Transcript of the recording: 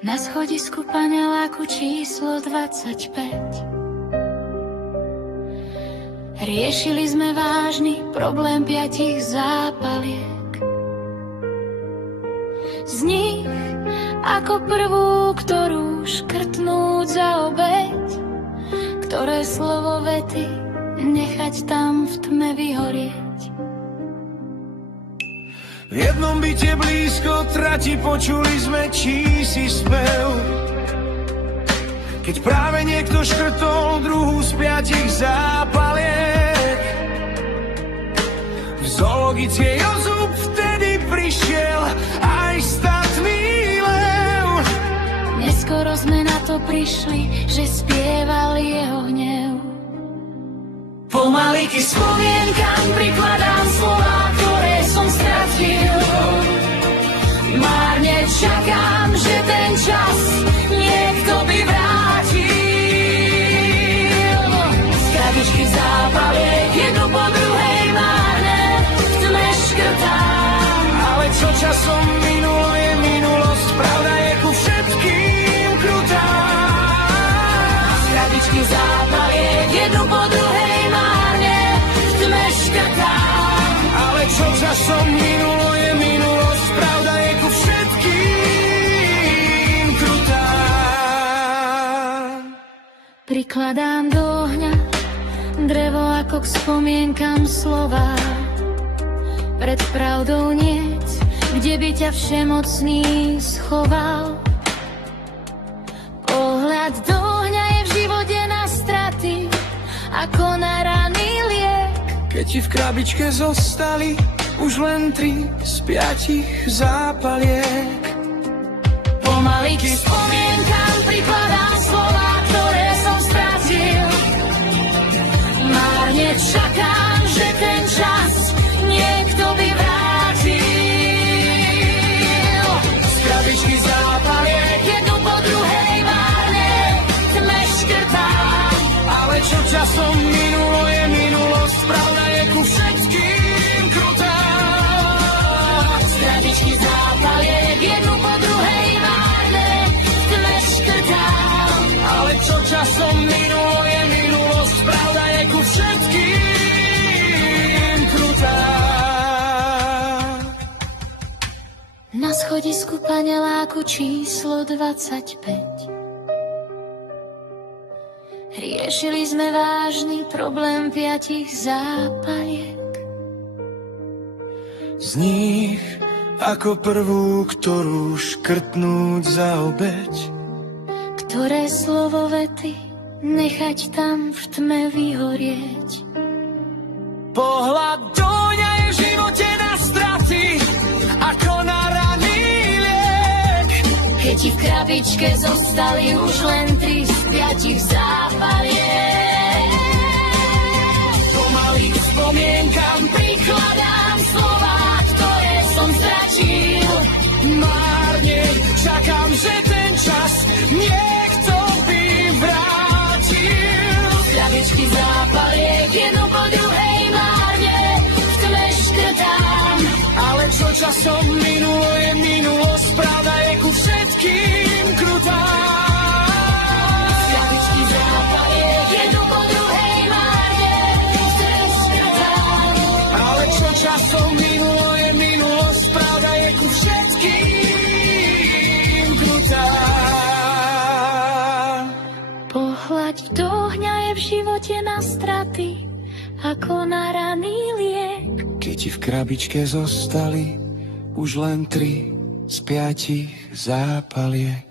Na schodisku paneláku číslo 25 riešili sme vážny problém 5 zápaliek. Z nich ako prvú, ktorú škrtnúť za obeť, ktoré slovo vety nechať tam v tme vyhorieť. V jednom byte blízko trati počuli sme čísi spev, keď práve niekto škrtol druhú z 5 zápaliek. V zoologickej ozub vtedy prišiel aj statný lev. Neskoro sme na to prišli, že spieval jeho hnev. Pomaly k spomienkam prikladám slová, ktoré som stratil. Márne čakám, že ten čas niekto by vrátil. Z krabičky zápaliek jednu po druhej márne v tme škrtám. Ale čo časom minulo je minulosť, pravda je ku všetkým krutá. Z krabičky zápaliek jednu po druhej ale čo časom minulo je minulosť, pravda je ku všetkým krutá. Prikladám do ohňa drevo ako k spomienkam slova. Pred pravdou niet, kde by ťa všemocný schoval. Pohľad do ohňa je v živote na straty, ako na rany liek. Keď ti v krabičke zostali už len 3 z 5 zápaliek. Pomaly k spomienkam prikladám slová, ktoré som stratil. Márne čakám, že ten čas niekto by vrátil. Z krabičky zápaliek jednu po druhej márne tme škrtám. Ale čo časom minulo je minulosť, pravda je ku všetkým krutá. Z krabičky zápaliek jednu po druhej márne tme škrtám. Ale čo časom minulo je minulosť, pravda je ku všetkým krutá. Na schodisku paneláku číslo 25 riešili sme vážny problém 5 zápaliek. Z nich ako prvú, ktorú škrtnúť za obeť, ktoré slovo vety nechať tam v tme vyhorieť. Pohľad do ňa je v živote na straty, ako na raný liek. Keď ti v krabičke zostali už len 3 z 5 zápaliek. Pomaly k spomienkam prikladám slová, ktoré som stratil. Márne čakám, že ten čas niekto by vrátil. Z krabičky zápaliek jednu po druhej márne v tme škrtám. Ale čo časom minulo je minulosť, pravda je ku všetkým krutá. Z krabičky zápaliek jednu po druhej márne v tme škrtám. Ale čo časom minulo je minulosť, pravda je ku všetkým krutá. Pohľad do ohňa je v živote na straty, ako na raný liek. Keď ti v krabičke zostali už len 3 z 5 zápaliek.